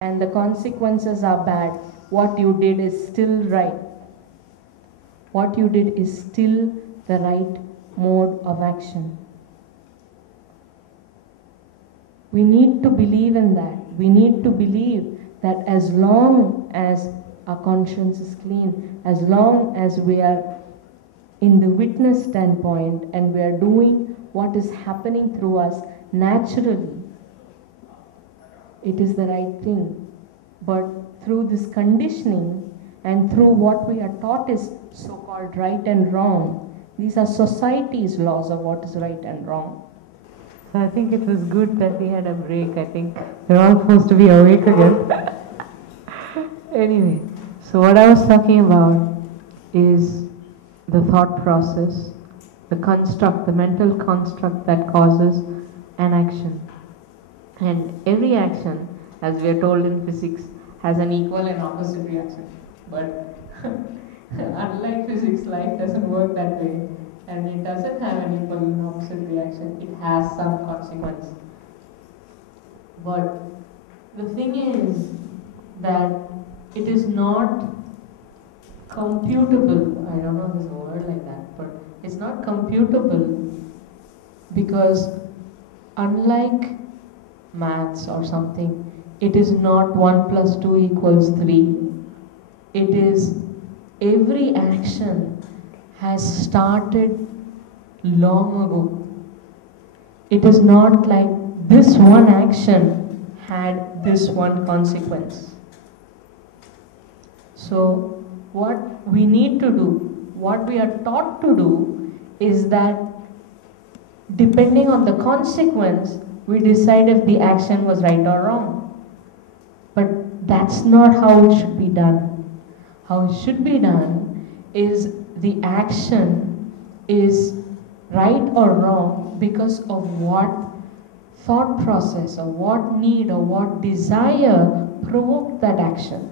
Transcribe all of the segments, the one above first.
and the consequences are bad, what you did is still right. What you did is still the right mode of action. We need to believe in that. We need to believe that as long as our conscience is clean, as long as we are in the witness standpoint and we are doing what is happening through us naturally, it is the right thing. But through this conditioning and through what we are taught is so-called right and wrong, these are society's laws of what is right and wrong. So I think it was good that we had a break. I think we're all supposed to be awake again. Anyway, so what I was talking about is the thought process, the construct, the mental construct that causes an action. And every action, as we are told in physics, has an equal and opposite reaction. But unlike physics, life doesn't work that way. And it doesn't have an equal and opposite reaction. It has some consequence. But the thing is that it is not computable. I don't know if there's a word like that, but it's not computable because unlike maths or something, it is not 1 plus 2 equals 3. It is every action has started long ago. It is not like this one action had this one consequence. So what we need to do, what we are taught to do is that depending on the consequence, we decide if the action was right or wrong. But that's not how it should be done. How it should be done is the action is right or wrong because of what thought process or what need or what desire provoked that action.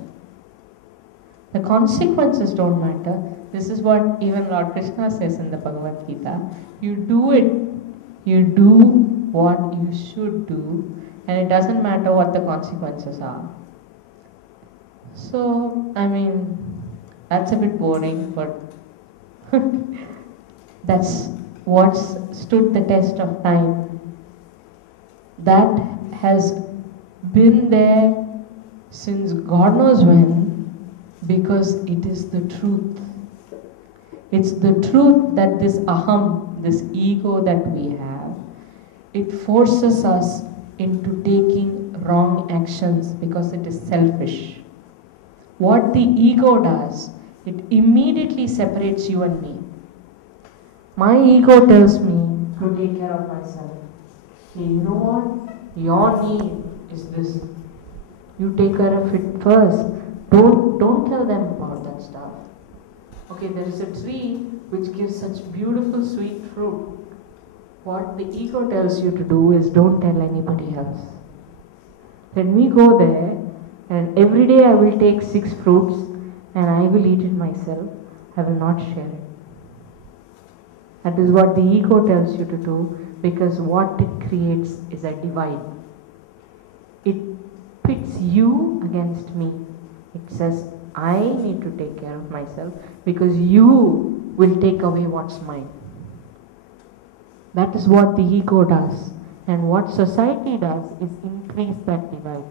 The consequences don't matter. This is what even Lord Krishna says in the Bhagavad Gita. You do it. You do what you should do, and it doesn't matter what the consequences are. So, I mean, that's a bit boring, but that's what's stood the test of time. That has been there since God knows when, because it is the truth. It's the truth that this aham, this ego that we have, it forces us into taking wrong actions because it is selfish. What the ego does, it immediately separates you and me. My ego tells me to take care of myself. Hey, you know what? Your need is this. You take care of it first. Don't tell them about that stuff. Okay, there is a tree which gives such beautiful sweet fruit. What the ego tells you to do is don't tell anybody else. Then we go there and every day I will take 6 fruits and I will eat it myself. I will not share it. That is what the ego tells you to do, because what it creates is a divide. It pits you against me. It says, I need to take care of myself because you will take away what's mine. That is what the ego does. And what society does is increase that divide.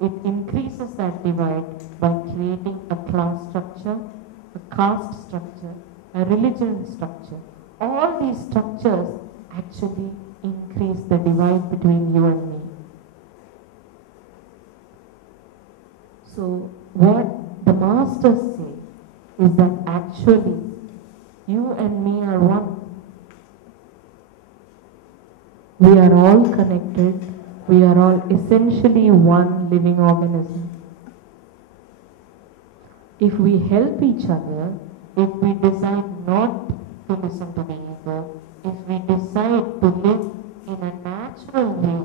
It increases that divide by creating a class structure, a caste structure, a religion structure. All these structures actually increase the divide between you and me. So what the masters say is that actually you and me are one. We are all connected. We are all essentially one living organism. If we help each other, if we decide not to listen to the ego, if we decide to live in a natural way,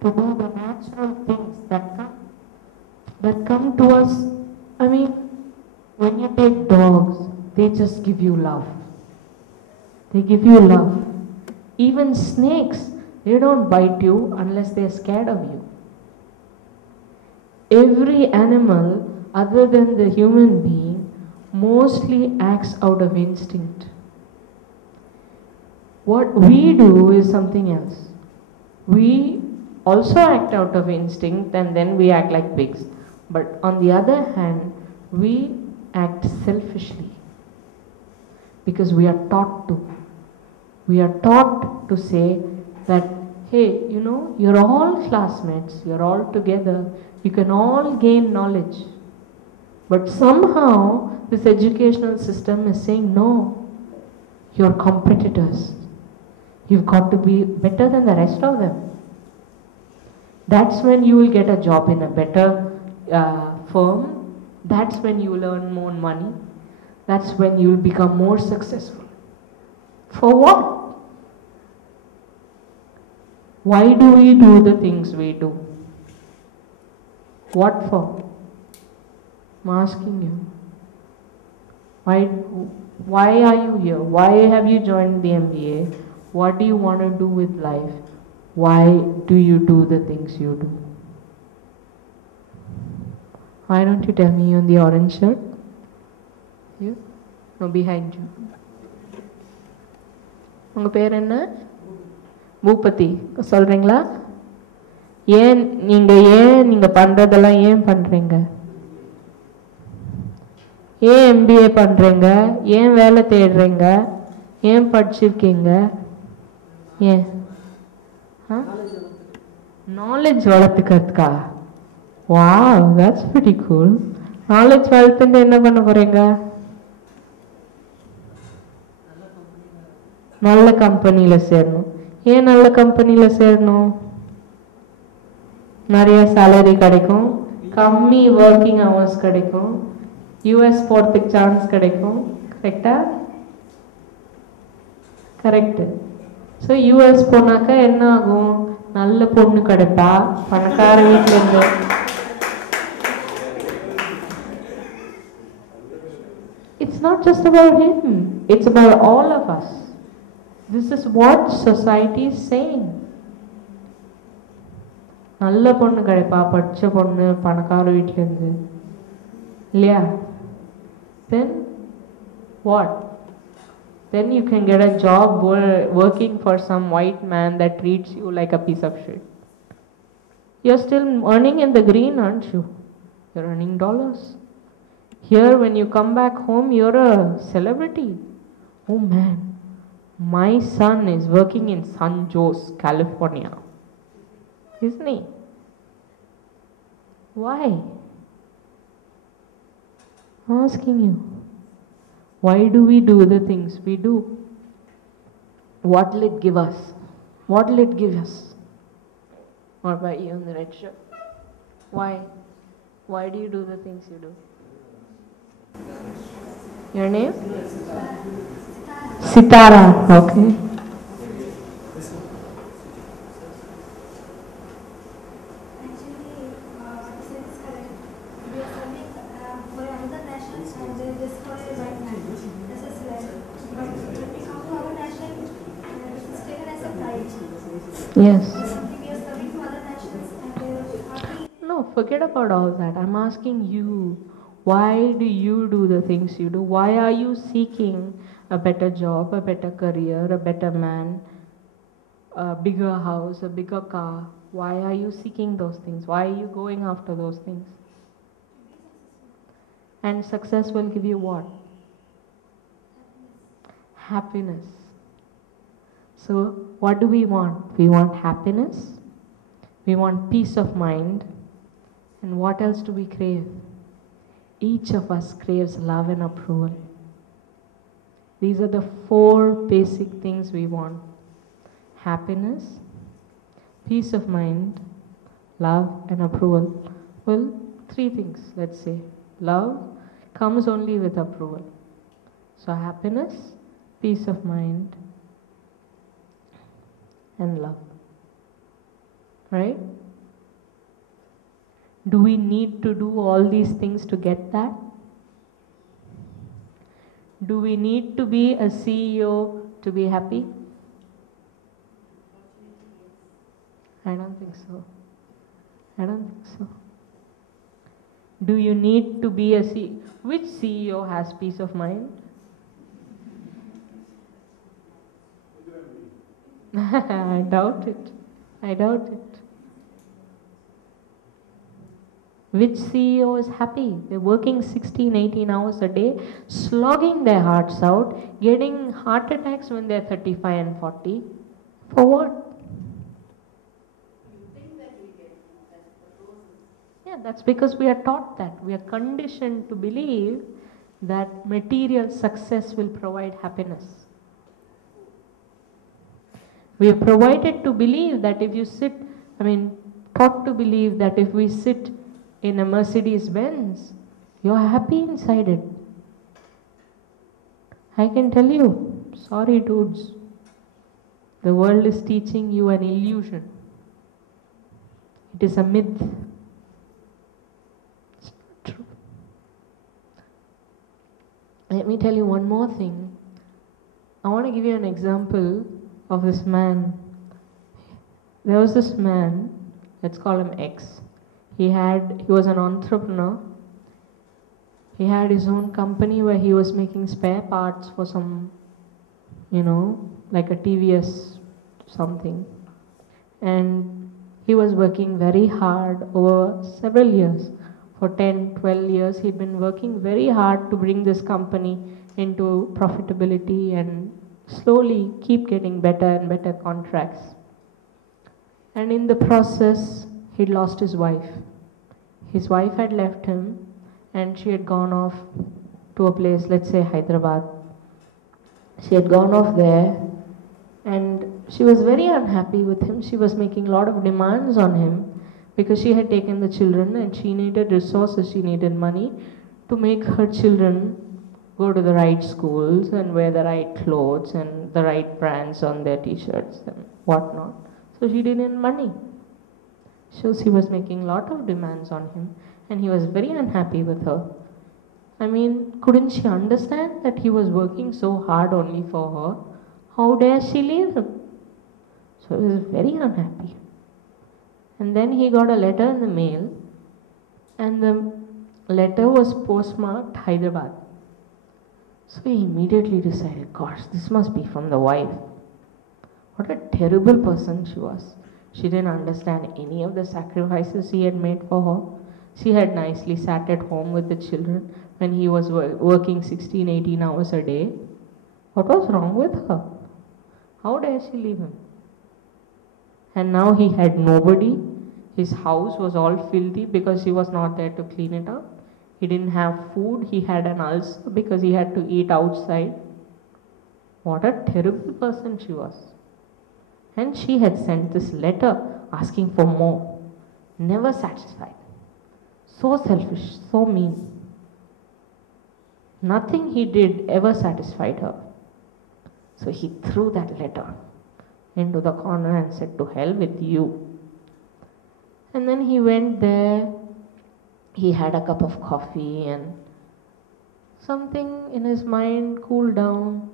to do the natural things that come to us. I mean, when you take dogs, they just give you love. They give you love. Even snakes, they don't bite you unless they're scared of you. Every animal other than the human being mostly acts out of instinct. What we do is something else. We also act out of instinct and then we act like pigs. But on the other hand, we act selfishly because we are taught to. We are taught to say that, hey, you're all classmates, you're all together, you can all gain knowledge. But somehow this educational system is saying, no, you're competitors. You've got to be better than the rest of them. That's when you will get a job in a better firm. That's when you will earn more money. That's when you will become more successful. For what? Why do we do the things we do? What for? I'm asking you. Why are you here? Why have you joined the MBA? What do you want to do with life? Why do you do the things you do? Why don't you tell me you in the orange shirt? You? No, behind you. உங்க பேர் என்ன? பூபதி. சொல்றீங்களா? ஏன் நீங்க பண்றதெல்லாம் ஏன் பண்றீங்க? ஏன் MBA பண்றீங்க? ஏன் வேலை தேடுறீங்க? ஏன் படிச்சிருக்கீங்க? ஏன்? நாலேஜ் வளர்த்துக்கிறதுக்கா? Wow, that's pretty cool. Knowledge வளர்த்துட்டு என்ன பண்ண போறீங்க? நல்ல கம்பெனியில சேரணும். ஏன் நல்ல கம்பெனியில சேரணும்? நிறைய சேலரி கிடைக்கும், கம்மி ஒர்க்கிங் ஹவர்ஸ் கிடைக்கும், US போறதுக்கு சான்ஸ் கிடைக்கும். கரெக்டா? கரெக்ட். ஸோ US போனாக்கா என்ன ஆகும்? நல்ல பொண்ணு கிடைப்பா, பணக்கார வீட்டில இருந்து. It's not just about him, it's about all of us. This is what society is saying. நல்ல பொண்ணு கிடைப்பா, படிச்ச பொண்ணு, பணக்கார வீட்டில இருந்து, இல்லையா? Then what? Then you can get a job working for some white man that treats you like a piece of shit. You're still earning in the green, aren't you? You're earning dollars. Here, when you come back home, you're a celebrity. Oh man, my son is working in San Jose, California. Isn't he? Why? I'm asking you. Why do we do the things we do? What will it give us? What will it give us? What about you in the red shirt? Why? Why do you do the things you do? Your name? Sitara. Okay. Yes. No, forget about all that. I'm asking you, why do you do the things you do? Why are you seeking a better job, a better career, a better man, a bigger house, a bigger car? Why are you seeking those things? Why are you going after those things? And success will give you what? Happiness. So, what do we want? We want happiness, we want peace of mind, and what else do we crave? Each of us craves love and approval. These are the 4 basic things we want: happiness, peace of mind, love, and approval. Well, 3 things, let's say. Love comes only with approval. So, happiness, peace of mind, and love. Right? Do we need to do all these things to get that? Do we need to be a CEO to be happy? I don't think so. I don't think so. Do you need to be a CEO? Which CEO has peace of mind? I doubt it. I doubt it. Which CEO is happy? They're working 16, 18 hours a day, slogging their hearts out, getting heart attacks when they're 35 and 40. For what? Yeah, that's because we are taught that. We are conditioned to believe that material success will provide happiness. We are provided to believe that if you sit, taught to believe that if we sit in a Mercedes Benz, you are happy inside it. I can tell you, sorry dudes, the world is teaching you an illusion. It is a myth. It's not true. Let me tell you one more thing. I want to give you an example of this man. There was this man, let's call him X. He was an entrepreneur. He had his own company where he was making spare parts for some, like a TVS something. And he was working very hard over several years. For 10, 12 years, he'd been working very hard to bring this company into profitability and slowly keep getting better and better contracts. And in the process, he'd lost his wife. His wife had left him and she had gone off to a place, let's say Hyderabad. She had gone off there and she was very unhappy with him. She was making a lot of demands on him because she had taken the children and she needed resources, she needed money to make her children go to the right schools and wear the right clothes and the right brands on their t-shirts and whatnot. So she needed money. So she was making a lot of demands on him and he was very unhappy with her. Couldn't she understand that he was working so hard only for her? How dare she leave him? So he was very unhappy. And then he got a letter in the mail and the letter was postmarked Hyderabad. So he immediately decided, gosh, this must be from the wife. What a terrible person she was. She didn't understand any of the sacrifices he had made for her. She had nicely sat at home with the children when he was working 16, 18 hours a day. What was wrong with her? How dare she leave him? And now he had nobody. His house was all filthy because he was not there to clean it up. He didn't have food. He had an ulcer because he had to eat outside. What a terrible person she was. And she had sent this letter asking for more. Never satisfied. So selfish, so mean. Nothing he did ever satisfied her. So he threw that letter into the corner and said, to hell with you. And then he went there. He had a cup of coffee and something in his mind cooled down.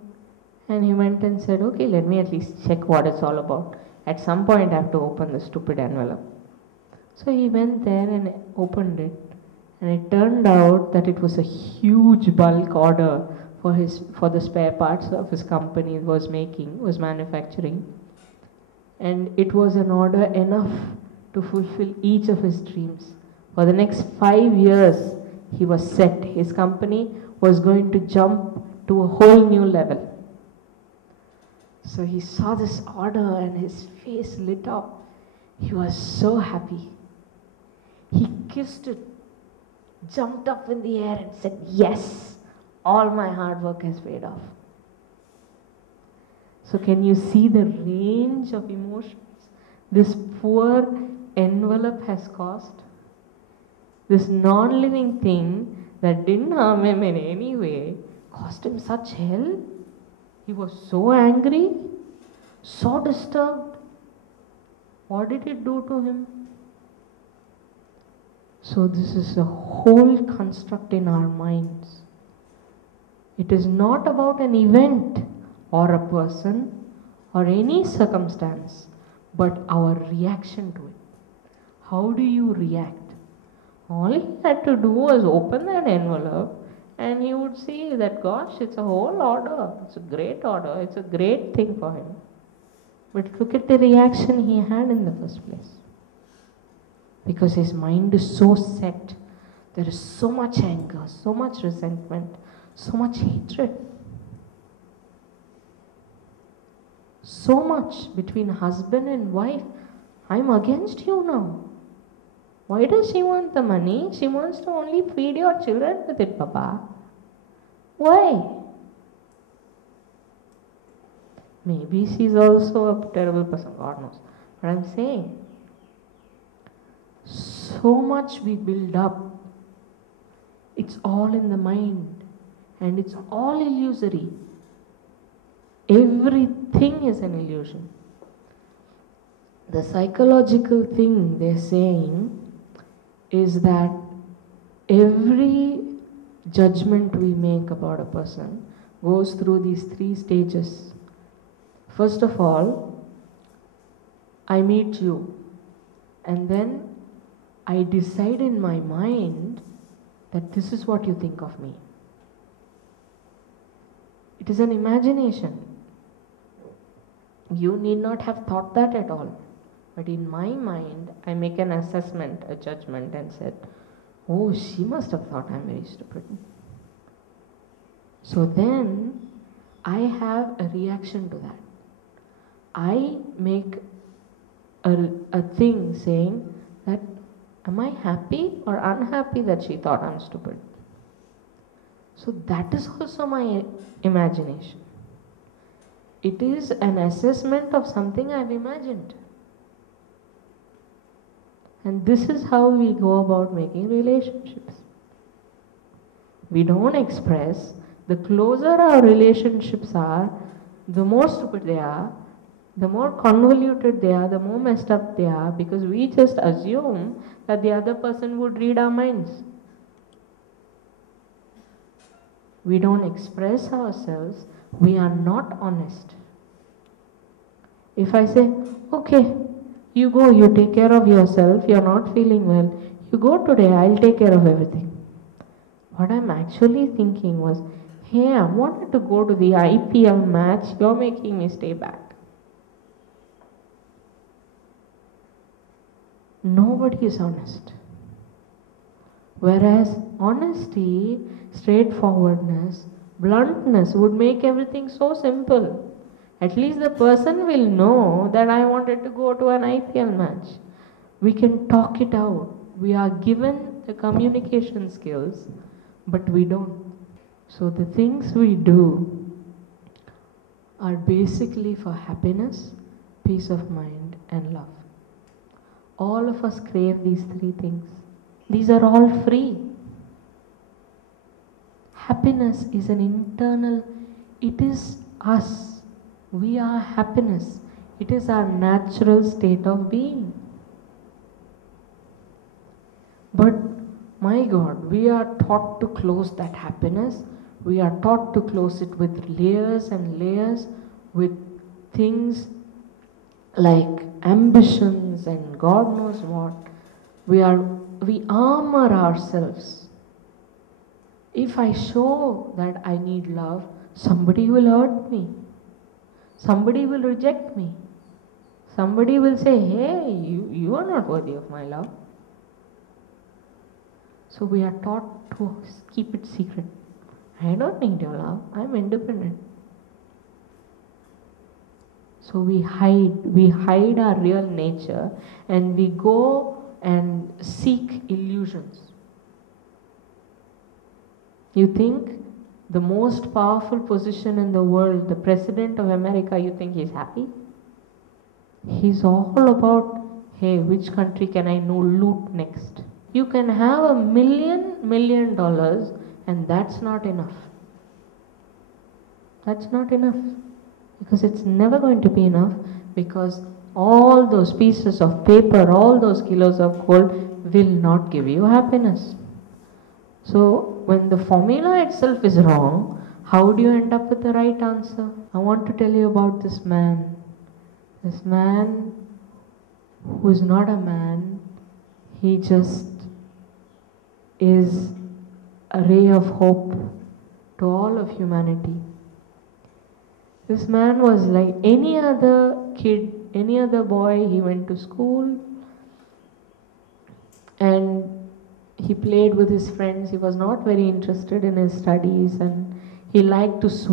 And he went and said, okay, let me at least check what it's all about. At some point I have to open the stupid envelope. So he went there and opened it. And it turned out that it was a huge bulk order for the spare parts of his company was manufacturing. And it was an order enough to fulfill each of his dreams. For the next 5 years, he was set. His company was going to jump to a whole new level. So he saw this order and his face lit up. He was so happy. He kissed it, jumped up in the air and said, yes, all my hard work has paid off. So can you see the range of emotions this poor envelope has caused? This non-living thing that didn't harm him in any way caused him such hell. He was so angry, so disturbed. What did it do to him? So this is a whole construct in our minds. It is not about an event or a person or any circumstance, but our reaction to it. How do you react? All he had to do was open that envelope and he would see that, gosh, it's a whole order. It's a great order. It's a great thing for him. But look at the reaction he had in the first place. Because his mind is so set. There is so much anger, so much resentment, so much hatred. So much between husband and wife. I'm against you now. Why does she want the money? She wants to only feed your children with it, Papa. Why? Maybe she's also a terrible person, God knows. But I'm saying, so much we build up. It's all in the mind. And it's all illusory. Everything is an illusion. The psychological thing they're saying is that every judgment we make about a person goes through these 3 stages. First of all, I meet you, and then I decide in my mind that this is what you think of me. It is an imagination. You need not have thought that at all. But in my mind, I make an assessment, a judgment, and said, oh, she must have thought I'm very stupid. So then, I have a reaction to that. I make a thing saying that, am I happy or unhappy that she thought I'm stupid? So that is also my imagination. It is an assessment of something I've imagined. And this is how we go about making relationships. We don't express. The closer our relationships are, the more stupid they are, the more convoluted they are, the more messed up they are, because we just assume that the other person would read our minds. We don't express ourselves. We are not honest. If I say, okay, you go, you take care of yourself, you're not feeling well, you go today, I'll take care of everything. What I'm actually thinking was, hey, I wanted to go to the IPL match, you're making me stay back. Nobody is honest. Whereas honesty, straightforwardness, bluntness would make everything so simple. At least the person will know that I wanted to go to an IPL match. We can talk it out. We are given the communication skills, but we don't. So the things we do are basically for happiness, peace of mind, and love. All of us crave these 3 things. These are all free. Happiness is an internal, it is us. We are happiness. It is our natural state of being. But my God, we are taught to close that happiness. We are taught to close it with layers and layers, with things like ambitions and God knows what. We armor ourselves. If I show that I need love, somebody will hurt me. Somebody will reject me. Somebody will say, hey, you are not worthy of my love. So we are taught to keep it secret. I don't need your love. I'm independent. So we hide our real nature and we go and seek illusions. You think the most powerful position in the world, the President of America, you think he's happy? He's all about, hey, which country can I loot next? You can have $1 million and that's not enough. That's not enough. Because it's never going to be enough, because all those pieces of paper, all those kilos of gold will not give you happiness. So when the formula itself is wrong, how do you end up with the right answer? I want to tell you about this man. This man who is not a man, he just is a ray of hope to all of humanity. This man was like any other kid, any other boy. He went to school and he played with his friends. He was not very interested in his studies and he liked to swim.